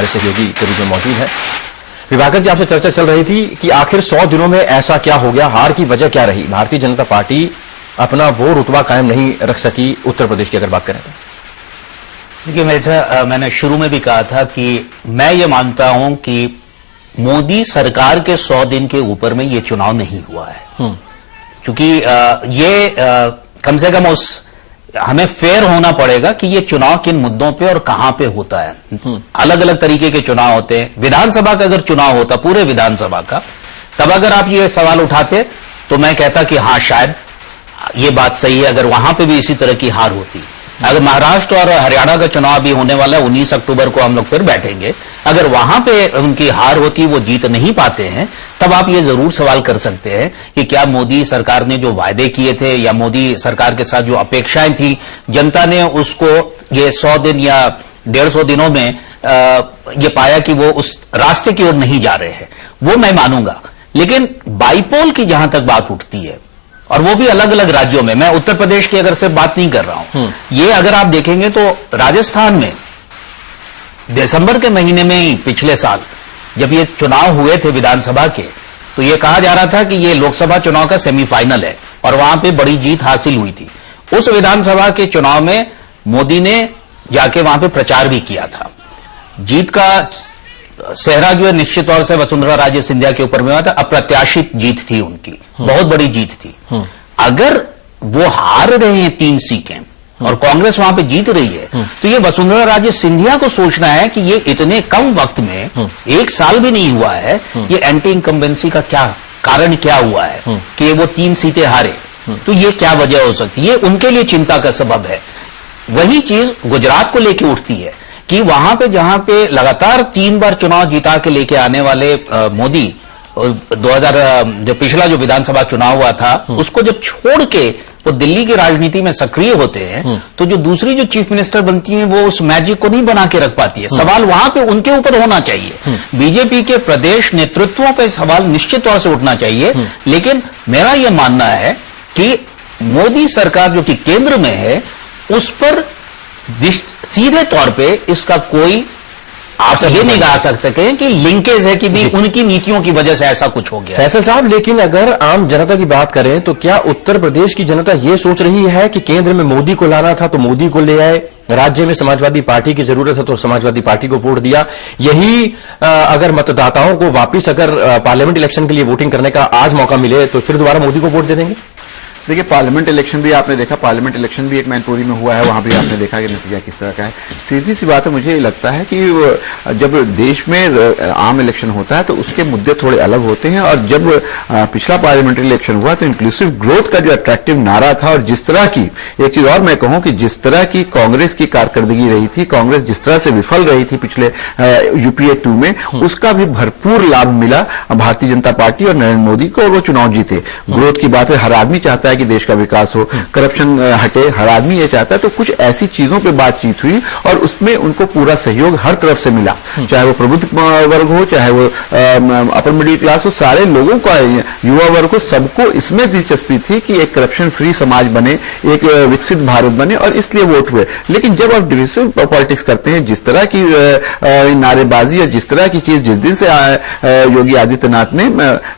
हमारे सहयोगी करीब में मौजूद है। विभाकर जी, आपसे चर्चा चल रही थी कि आखिर 100 दिनों में ऐसा क्या हो गया, हार की वजह क्या रही? भारतीय जनता पार्टी अपना वो रुतबा कायम नहीं रख सकी उत्तर प्रदेश की अगर बात करें तो। देखिए, मैंने शुरू में भी कहा था कि मैं ये मानता हूं कि मोदी सरकार के 100 दिन के ऊपर में ये चुनाव नहीं हुआ है, क्योंकि कम से कम हमें फेयर होना पड़ेगा कि ये चुनाव किन मुद्दों पे और कहां पे होता है। अलग अलग तरीके के चुनाव होते हैं। विधानसभा का अगर चुनाव होता, पूरे विधानसभा का, तब अगर आप ये सवाल उठाते तो मैं कहता कि हाँ, शायद ये बात सही है, अगर वहां पे भी इसी तरह की हार होती। अगर महाराष्ट्र और हरियाणा का चुनाव भी होने वाला है, 19 अक्टूबर को हम लोग फिर बैठेंगे, अगर वहां पे उनकी हार होती, वो जीत नहीं पाते हैं, तब आप ये जरूर सवाल कर सकते हैं कि क्या मोदी सरकार ने जो वायदे किए थे या मोदी सरकार के साथ जो अपेक्षाएं थी, जनता ने उसको ये 100 दिन या 150 दिनों में ये पाया कि वो उस रास्ते की ओर नहीं जा रहे हैं। वो मैं मानूंगा। लेकिन बाईपोल की जहां तक बात उठती है, और वो भी अलग अलग राज्यों में, मैं उत्तर प्रदेश की अगर सिर्फ बात नहीं कर रहा हूं, ये अगर आप देखेंगे तो राजस्थान में दिसंबर के महीने में ही पिछले साल जब ये चुनाव हुए थे विधानसभा के, तो ये कहा जा रहा था कि ये लोकसभा चुनाव का सेमीफाइनल है और वहां पे बड़ी जीत हासिल हुई थी। उस विधानसभा के चुनाव में मोदी ने जाके वहां पे प्रचार भी किया था। जीत का सेहरा जो है निश्चित तौर से वसुंधरा राजे सिंधिया के ऊपर में हुआ था। अप्रत्याशित जीत थी उनकी, बहुत बड़ी जीत थी। अगर वो हार रहे हैं 3 सीटें और कांग्रेस वहां पे जीत रही है, तो ये वसुंधरा राजे सिंधिया को सोचना है कि ये इतने कम वक्त में, 1 साल भी नहीं हुआ है, ये एंटी इनकम्बेंसी का क्या कारण क्या हुआ है कि वो 3 सीटें हारे। तो ये क्या वजह हो सकती है? ये उनके लिए चिंता का सबब है। वही चीज गुजरात को लेकर उठती है कि वहां पे जहां पे लगातार 3 बार चुनाव जीता के लेके आने वाले मोदी, 2000 जो पिछला जो विधानसभा चुनाव हुआ था, उसको जब छोड़ के वो दिल्ली की राजनीति में सक्रिय होते हैं, तो जो दूसरी जो चीफ मिनिस्टर बनती हैं वो उस मैजिक को नहीं बना के रख पाती है। सवाल वहां पे उनके ऊपर होना चाहिए। बीजेपी के प्रदेश नेतृत्वों पे सवाल निश्चित तौर से उठना चाहिए। लेकिन मेरा यह मानना है कि मोदी सरकार जो कि केंद्र में है, उस पर सीधे तौर पे इसका कोई आप ये नहीं कहा सके कि लिंकेज है कि उनकी नीतियों की वजह से ऐसा कुछ हो गया। फैसल साहब, लेकिन अगर आम जनता की बात करें तो क्या उत्तर प्रदेश की जनता ये सोच रही है कि केंद्र में मोदी को लाना था तो मोदी को ले आए, राज्य में समाजवादी पार्टी की जरूरत है तो समाजवादी पार्टी को वोट दिया? यही अगर मतदाताओं को वापिस अगर पार्लियामेंट इलेक्शन के लिए वोटिंग करने का आज मौका मिले तो फिर दोबारा मोदी को वोट दे देंगे? देखिए, पार्लियामेंट इलेक्शन भी आपने देखा, पार्लियामेंट इलेक्शन भी एक मैनपुरी में हुआ है, वहां भी आपने देखा कि नतीजा किस तरह का है। सीधी सी बात है, मुझे लगता है कि जब देश में आम इलेक्शन होता है तो उसके मुद्दे थोड़े अलग होते हैं, और जब पिछला पार्लियामेंट्री इलेक्शन हुआ तो इंक्लूसिव ग्रोथ का जो अट्रैक्टिव नारा था, और जिस तरह की, एक चीज और मैं कहूं कि जिस तरह की कांग्रेस की कारकर्दगी रही थी, कांग्रेस जिस तरह से विफल रही थी पिछले यूपीए 2 में, उसका भी भरपूर लाभ मिला भारतीय जनता पार्टी और नरेंद्र मोदी को, और वो चुनाव जीते। ग्रोथ की बात है, हर आदमी चाहता है कि देश का विकास हो, करप्शन हटे, हर आदमी ये चाहता है। तो कुछ ऐसी चीजों पे बातचीत हुई और उसमें उनको पूरा सहयोग हर तरफ से मिला, चाहे वो प्रबुद्ध वर्ग हो, चाहे वो अपर मिडिल क्लास हो, सारे लोगों का, युवा वर्ग हो, सबको इसमें दिलचस्पी थी कि एक करप्शन फ्री समाज बने, एक विकसित भारत बने, और इसलिए वोट हुए। लेकिन जब आप डिविजिव पॉलिटिक्स करते हैं, जिस तरह की नारेबाजी और जिस तरह की चीज जिस दिन से योगी आदित्यनाथ ने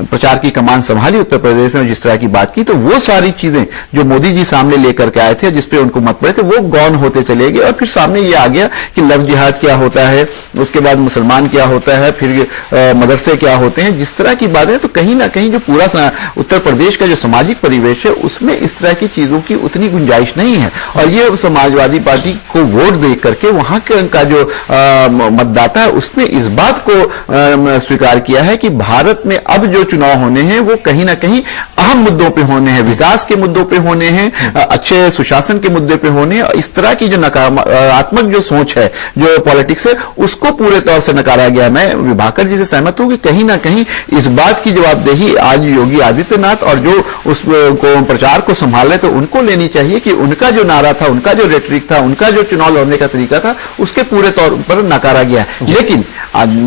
प्रचार की कमान संभाली उत्तर प्रदेश में, जिस तरह की बात की, तो वो सारी चीजें जो मोदी जी सामने लेकर के आए थे, जिसपे उनको मत पड़े थे, वो गौन होते चले गए। और फिर सामने ये आ गया कि लव जिहाद क्या होता है, उसके बाद मुसलमान क्या होता है, फिर मदरसे क्या होते हैं, जिस तरह की बातें। तो कहीं ना कहीं जो पूरा उत्तर प्रदेश का जो सामाजिक परिवेश है, उसमें इस तरह की चीजों की उतनी गुंजाइश नहीं है। और ये समाजवादी पार्टी को वोट दे करके वहां का जो मतदाता है, उसने इस बात को स्वीकार किया है कि भारत में अब जो चुनाव होने हैं वो कहीं ना कहीं अहम मुद्दों पे होने हैं, विकास के मुद्दों पे होने हैं, अच्छे सुशासन के मुद्दे पे होने हैं। इस तरह की जो नकारात्मक जो सोच है, जो पॉलिटिक्स है, उसको पूरे तौर से नकारा गया। मैं विभाकर जी से सहमत हूं कि कहीं ना कहीं इस बात की जवाबदेही आज योगी आदित्यनाथ और जो उस प्रचार को संभाल रहे थे उनको लेनी चाहिए कि उनका जो नारा था, उनका जो रेटरिक था, उनका जो चुनाव लड़ने का तरीका था, उसके पूरे तौर पर नकारा गया। लेकिन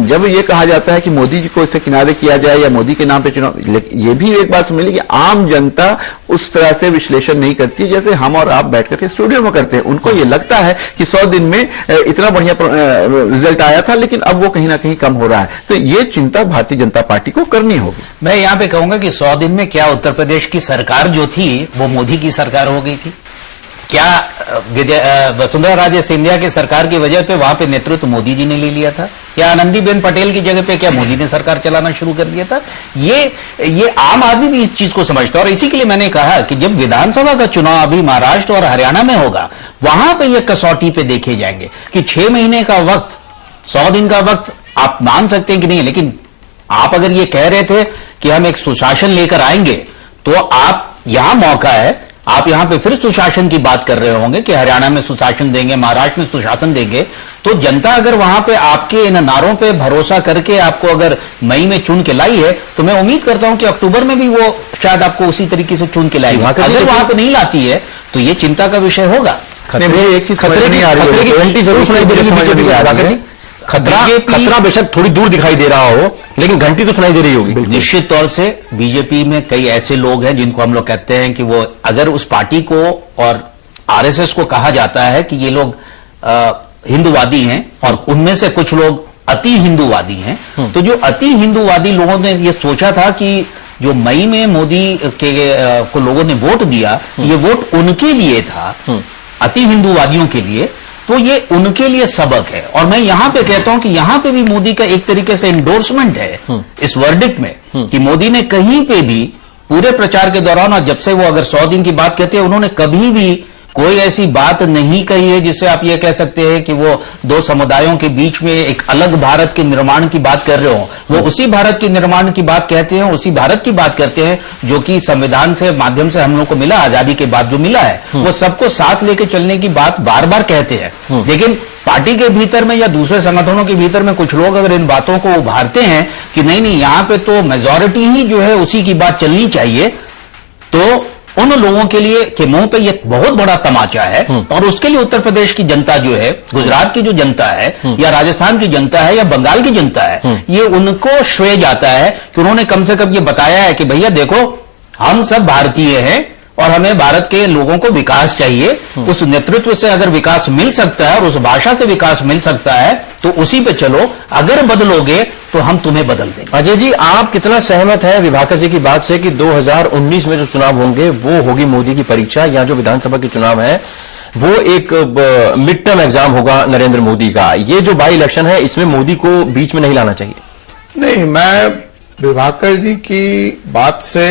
जब ये कहा जाता है कि मोदी जी को इससे किनारे किया जाए या मोदी के नाम पे चुनाव, ये भी एक बात समझ ली कि आम जनता उस तरह से विश्लेषण नहीं करती जैसे हम और आप बैठ करके स्टूडियो में करते हैं। उनको ये लगता है कि 100 दिन में इतना बढ़िया रिजल्ट आया था, लेकिन अब वो कहीं ना कहीं कम हो रहा है। तो ये चिंता भारतीय जनता पार्टी को करनी होगी। मैं यहां पे कहूंगा कि 100 दिन में क्या उत्तर प्रदेश की सरकार जो थी वो मोदी की सरकार हो गई थी? क्या वसुंधरा राजे सिंधिया की सरकार की वजह पे वहां पे नेतृत्व मोदी जी ने ले लिया था? या आनंदीबेन पटेल की जगह पे क्या मोदी ने सरकार चलाना शुरू कर दिया था? ये आम आदमी भी इस चीज को समझता है। और इसी के लिए मैंने कहा कि जब विधानसभा का चुनाव अभी महाराष्ट्र और हरियाणा में होगा, वहां पे ये कसौटी पे देखे जाएंगे कि 6 महीने का वक्त, 100 दिन का वक्त आप मान सकते हैं कि नहीं, लेकिन आप अगर ये कह रहे थे कि हम एक सुशासन लेकर आएंगे, तो आप यहां मौका है, आप यहां पे फिर सुशासन की बात कर रहे होंगे कि हरियाणा में सुशासन देंगे, महाराष्ट्र में सुशासन देंगे। तो जनता अगर वहां पे आपके इन नारों पे भरोसा करके आपको अगर मई में चुन के लाई है, तो मैं उम्मीद करता हूं कि अक्टूबर में भी वो शायद आपको उसी तरीके से चुन के लाएगी। अगर वहां पे नहीं लाती है तो ये चिंता का विषय होगा। एक चीज खतरे नहीं आ रही है, घंटी जरूर सुनाई दे रही है। खतरा बेशक थोड़ी दूर दिखाई दे रहा हो, लेकिन घंटी तो सुनाई दे रही होगी। निश्चित तौर से बीजेपी में कई ऐसे लोग हैं जिनको हम लोग कहते हैं कि वो, अगर उस पार्टी को और आरएसएस को कहा जाता है कि ये लोग हिंदूवादी हैं और उनमें से कुछ लोग अति हिंदूवादी हैं, तो जो अति हिंदूवादी लोगों ने ये सोचा था कि जो मई में मोदी के को लोगों ने वोट दिया, ये वोट उनके लिए था, अति हिंदूवादियों के लिए, तो ये उनके लिए सबक है। और मैं यहां पे कहता हूं कि यहां पे भी मोदी का एक तरीके से एंडोर्समेंट है इस वर्डिक्ट में कि मोदी ने कहीं पे भी पूरे प्रचार के दौरान, और जब से वो अगर 100 दिन की बात कहते हैं, उन्होंने कभी भी कोई ऐसी बात नहीं कही है जिससे आप ये कह सकते हैं कि वो दो समुदायों के बीच में एक अलग भारत के निर्माण की बात कर रहे हो। वो उसी भारत के निर्माण की बात कहते हैं, उसी भारत की बात करते हैं जो कि संविधान से माध्यम से हम लोग को मिला, आजादी के बाद जो मिला है, वो सबको साथ लेके चलने की बात बार बार कहते हैं। लेकिन पार्टी के भीतर में या दूसरे संगठनों के भीतर में कुछ लोग अगर इन बातों को उभारते हैं कि नहीं नहीं यहां पे तो मेजॉरिटी ही जो है उसी की बात चलनी चाहिए, तो उन लोगों के लिए के मुंह पे ये बहुत बड़ा तमाचा है। और उसके लिए उत्तर प्रदेश की जनता जो है, गुजरात की जो जनता है, या राजस्थान की जनता है, या बंगाल की जनता है, ये उनको श्रेय जाता है कि उन्होंने कम से कम ये बताया है कि भैया देखो, हम सब भारतीय हैं और हमें भारत के लोगों को विकास चाहिए। उस नेतृत्व से अगर विकास मिल सकता है और उस भाषा से विकास मिल सकता है तो उसी पे चलो, अगर बदलोगे तो हम तुम्हें बदल देंगे। अजय जी, आप कितना सहमत है विभाकर जी की बात से कि 2019 में जो चुनाव होंगे वो होगी मोदी की परीक्षा, या जो विधानसभा के चुनाव है वो एक मिड टर्म एग्जाम होगा नरेंद्र मोदी का? ये जो बाई इलेक्शन है इसमें मोदी को बीच में नहीं लाना चाहिए। नहीं, मैं विभाकर जी की बात से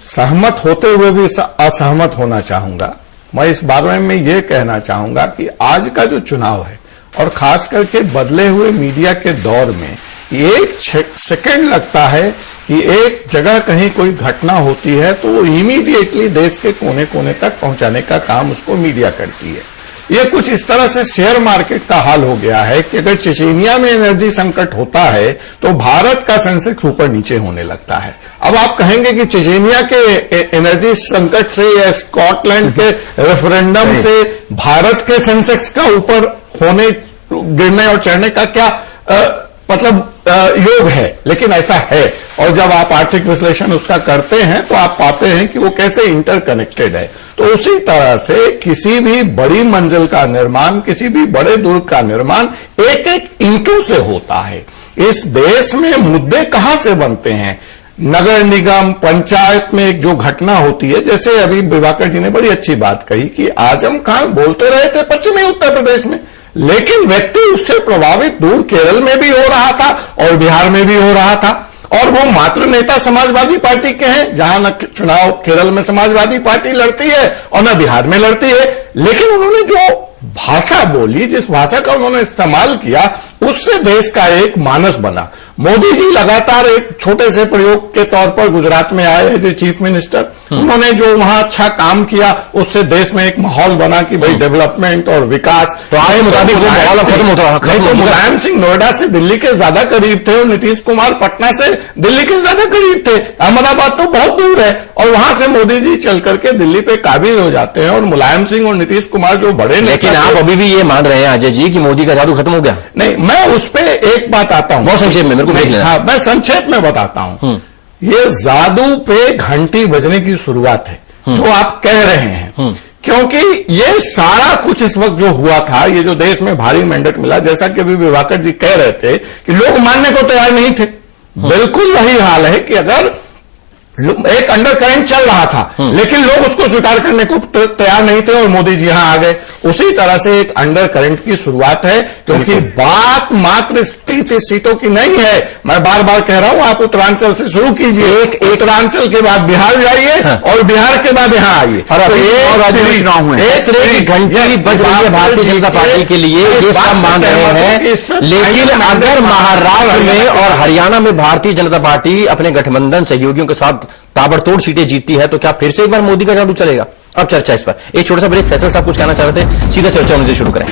सहमत होते हुए भी असहमत होना चाहूंगा। मैं इस बारे में ये कहना चाहूंगा कि आज का जो चुनाव है, और खास करके बदले हुए मीडिया के दौर में, एक सेकंड लगता है कि एक जगह कहीं कोई घटना होती है तो वो इमीडिएटली देश के कोने कोने तक पहुंचाने का काम उसको मीडिया करती है। ये कुछ इस तरह से शेयर मार्केट का हाल हो गया है कि अगर चेचेनिया में एनर्जी संकट होता है तो भारत का सेंसेक्स ऊपर नीचे होने लगता है। अब आप कहेंगे कि चेचेनिया के एनर्जी संकट से या स्कॉटलैंड के रेफरेंडम से भारत के सेंसेक्स का ऊपर होने, गिरने और चढ़ने का क्या योग है? लेकिन ऐसा है। और जब आप आर्थिक विश्लेषण उसका करते हैं तो आप पाते हैं कि वो कैसे इंटरकनेक्टेड है। तो उसी तरह से किसी भी बड़ी मंजिल का निर्माण, किसी भी बड़े दुर्ग का निर्माण एक एक ईंटों से होता है। इस देश में मुद्दे कहां से बनते हैं? नगर निगम, पंचायत में एक जो घटना होती है, जैसे अभी विभाकर जी ने बड़ी अच्छी बात कही कि आजम खान बोलते रहे थे पश्चिमी उत्तर प्रदेश में, लेकिन व्यक्ति उससे प्रभावित दूर केरल में भी हो रहा था और बिहार में भी हो रहा था। और वो मात्र नेता समाजवादी पार्टी के हैं, जहां न चुनाव केरल में समाजवादी पार्टी लड़ती है और न बिहार में लड़ती है, लेकिन उन्होंने जो भाषा बोली, जिस भाषा का उन्होंने इस्तेमाल किया, उससे देश का एक मानस बना। मोदी जी लगातार एक छोटे से प्रयोग के तौर पर गुजरात में आए एज ए चीफ मिनिस्टर, उन्होंने जो वहां अच्छा काम किया उससे देश में एक माहौल बना कि भाई डेवलपमेंट और विकास। तो आए मुताबिक वो माहौल खत्म होता है। मुलायम सिंह नोएडा से दिल्ली के ज्यादा करीब थे और नीतीश कुमार पटना से दिल्ली के ज्यादा करीब थे। अहमदाबाद तो बहुत दूर है और वहां से मोदी जी चल करके दिल्ली पे काबिज हो जाते हैं। और मुलायम सिंह और नीतीश कुमार जो बड़े, लेकिन आप अभी भी ये मान रहे हैं अजय जी कि मोदी का जादू खत्म हो गया? नहीं, मैं उस पर एक बात आता हूं, बहुत संक्षेप में मेरे को देख लेना। हाँ, मैं संक्षेप में बताता हूं। ये जादू पे घंटी बजने की शुरुआत है जो आप कह रहे हैं, क्योंकि ये सारा कुछ इस वक्त जो हुआ था, ये जो देश में भारी मैंडेट मिला, जैसा कि अभी दिवाकर जी कह रहे थे कि लोग मानने को तैयार नहीं थे, बिल्कुल वही हाल है कि अगर एक अंडर करंट चल रहा था लेकिन लोग उसको स्वीकार करने को तैयार नहीं थे और मोदी जी यहां आ गए। उसी तरह से एक अंडर करंट की शुरुआत है, क्योंकि बात मात्र 33 सीटों की नहीं है। मैं बार बार कह रहा हूं, आप उत्तरांचल से शुरू कीजिए, एक उत्तरांचल के बाद बिहार जाइए और बिहार के बाद यहां आइए। और अभी चुनाव हुए, एक तरह की घंटी बज रही है भारतीय जनता पार्टी के लिए, ये सब मान रहे हैं। लेकिन अगर महाराष्ट्र में और हरियाणा में भारतीय जनता पार्टी अपने गठबंधन सहयोगियों के साथ ताबड़तोड़ सीटें जीतती है तो क्या फिर से एक बार मोदी का जादू चलेगा? अब चर्चा इस पर। एक छोटा सा ब्रेक। फैसल साहब कुछ कहना चाह रहे थे, सीधा चर्चा उनसे शुरू करें।